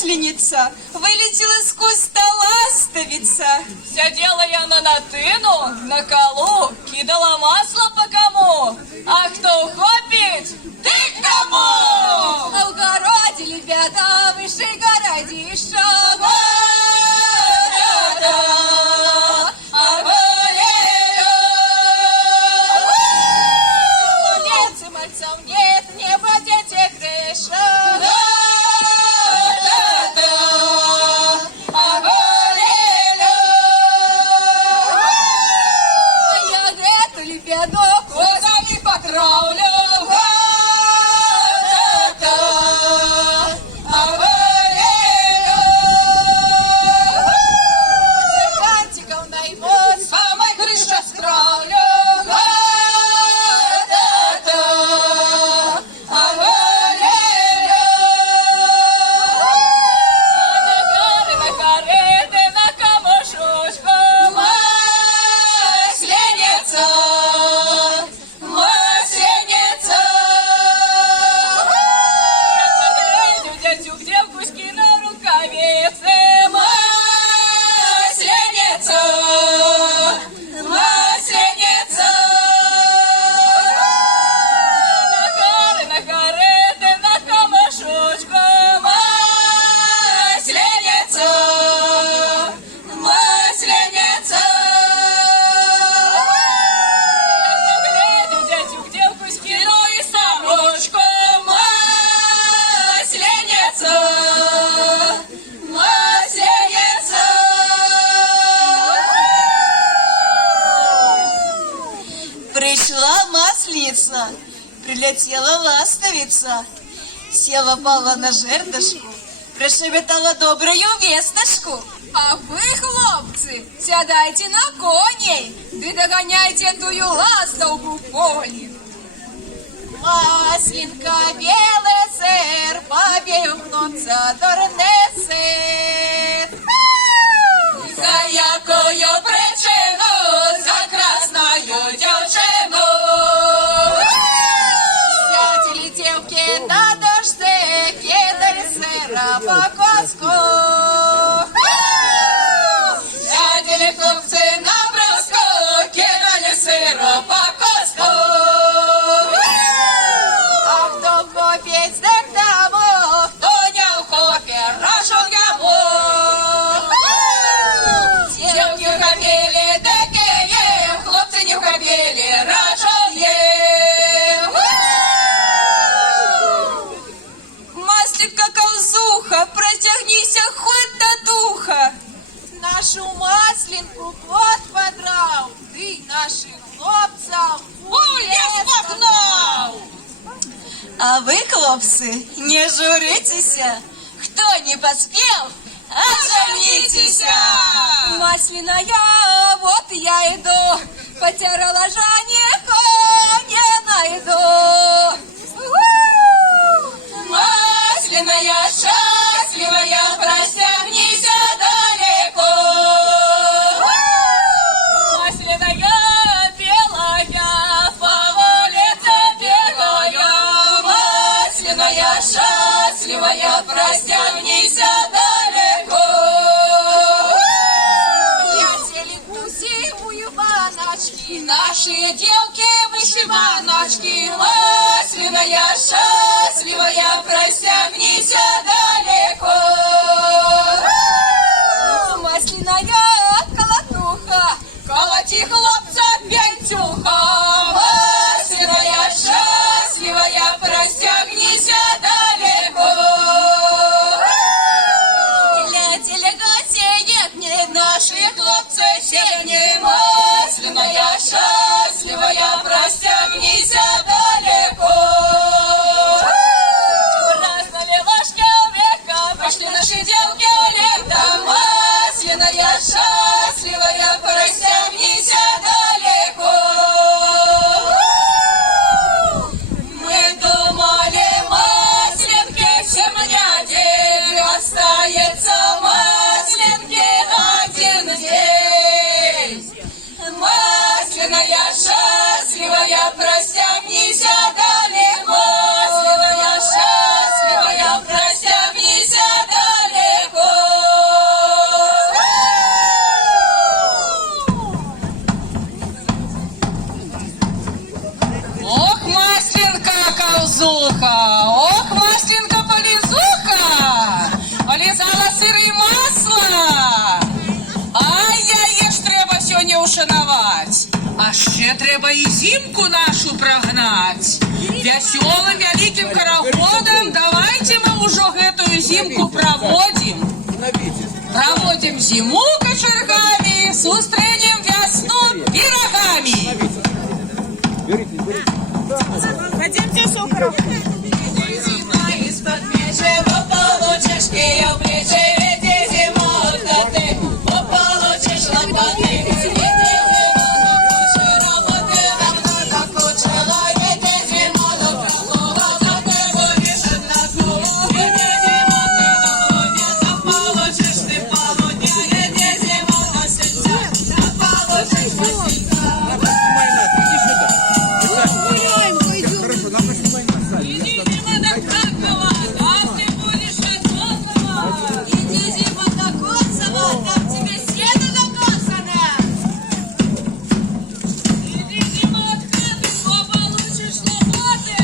масленица, вылетела из куста ластовица. Сидела я на натыну, на колу, кидала масло по кому. А кто ухопит, ты к тому. А в городе, ребята, выше городища. Пришла масленица, прилетела ластовица, села Павла на жердочку, прошебетала добрую весточку. А вы, хлопцы, сядайте на коней, да догоняйте тую ластовку в поле. Масленка беле сир, поб'єм хлопця дорнесе. За якою причиною, за красною дівчину. Взяли девки на дожде, кидали сира по коску. Сядели хлопці на броску, кидали сиро по коску. А хто поп'ять так дамо, Тоня в хопі, рашон яму. Девки в капелі, деки їм, хлопці не в капелі, рашон їм. Масленка колзуха, протягнися хоть до духа. Нашу масленку кот подрав, ты нашим хлопцам Я спахнув! А вы, хлопцы, не журитеся. Кто не поспел, оженитесь. Масляная, вот я иду, потеряла Жанеку, не найду. Масляная, счастливая, простягнися далеко. Масляная, белая, по улице бегаю. Масляная, счастливая, простягнися далеко. Я телеку зимую баночки, Наши девки вышиваночки, масляная, счастливая, простягнися далеко. масляная колотуха. Колоти хлопца п'ятюха, масляная, счастливая, простягнися далеко. Для делегации нет Наши хлопцы сильнее, масляная, счастливая, простягнися далеко. и зимку нашу прогнать. Веселым великим карагодом давайте мы уже эту зимку проводим. Проводим зиму кочергами, сустренем весну пирогами. Пойдемте, Сокоров. Зима из-под мечи, получишь ее плечи, ведь зима от ты, получишь лопаты.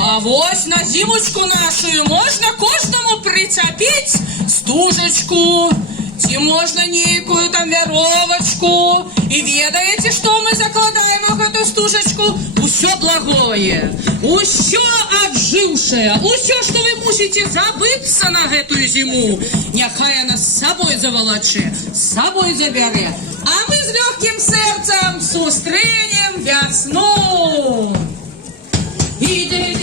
А вось на зимочку нашу можно кожному прицепить стужечку, ці можна некую там веровочку. И ведаете, что мы закладаем в эту стужечку? Усё благое, усё отжившее, усё, что вы можете забыться на эту зиму. Нехай она с собой заволоче, с собой забере. А мы с легким сердцем сустренем весну. Иди,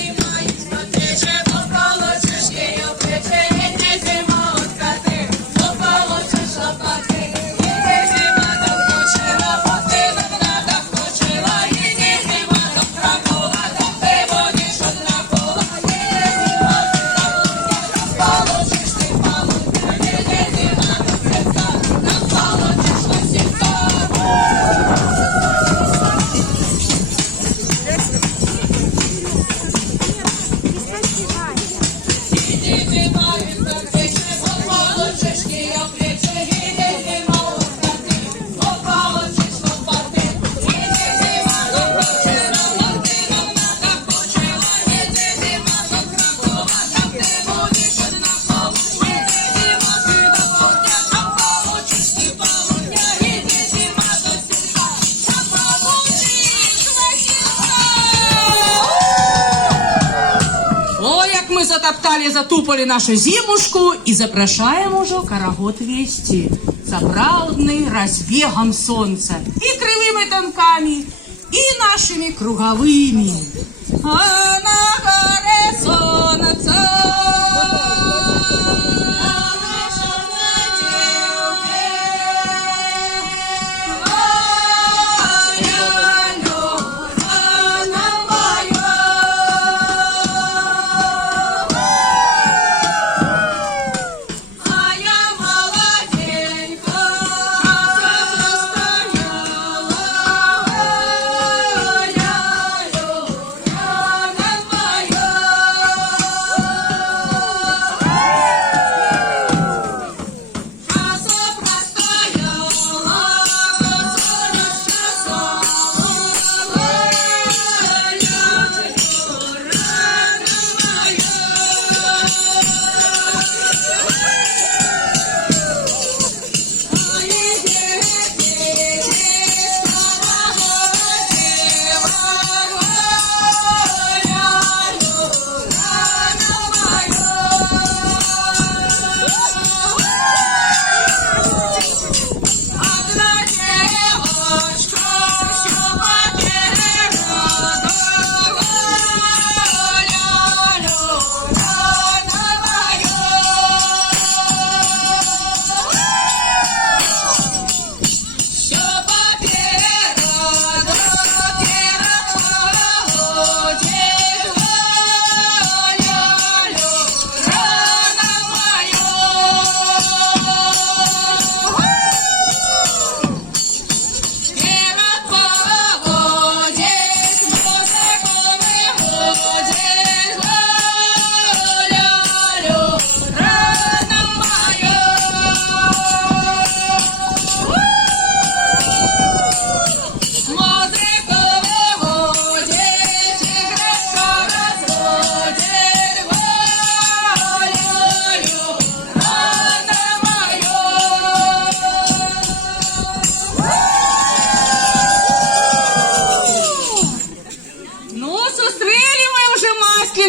затоптали, затупали нашу зимушку и запрашаем уже карагод вести. Сапраўдный разбегом солнца и кривыми тонками, и нашими круговыми. А на горе солнце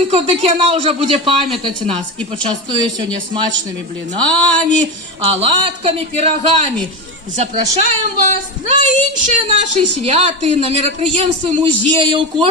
ялинку, так яна вже буде пам'ятати нас. І почастує сьогодні смачними блінами, оладками, пирогами. Запрошаємо вас на інші наші святи, на мероприємства музею.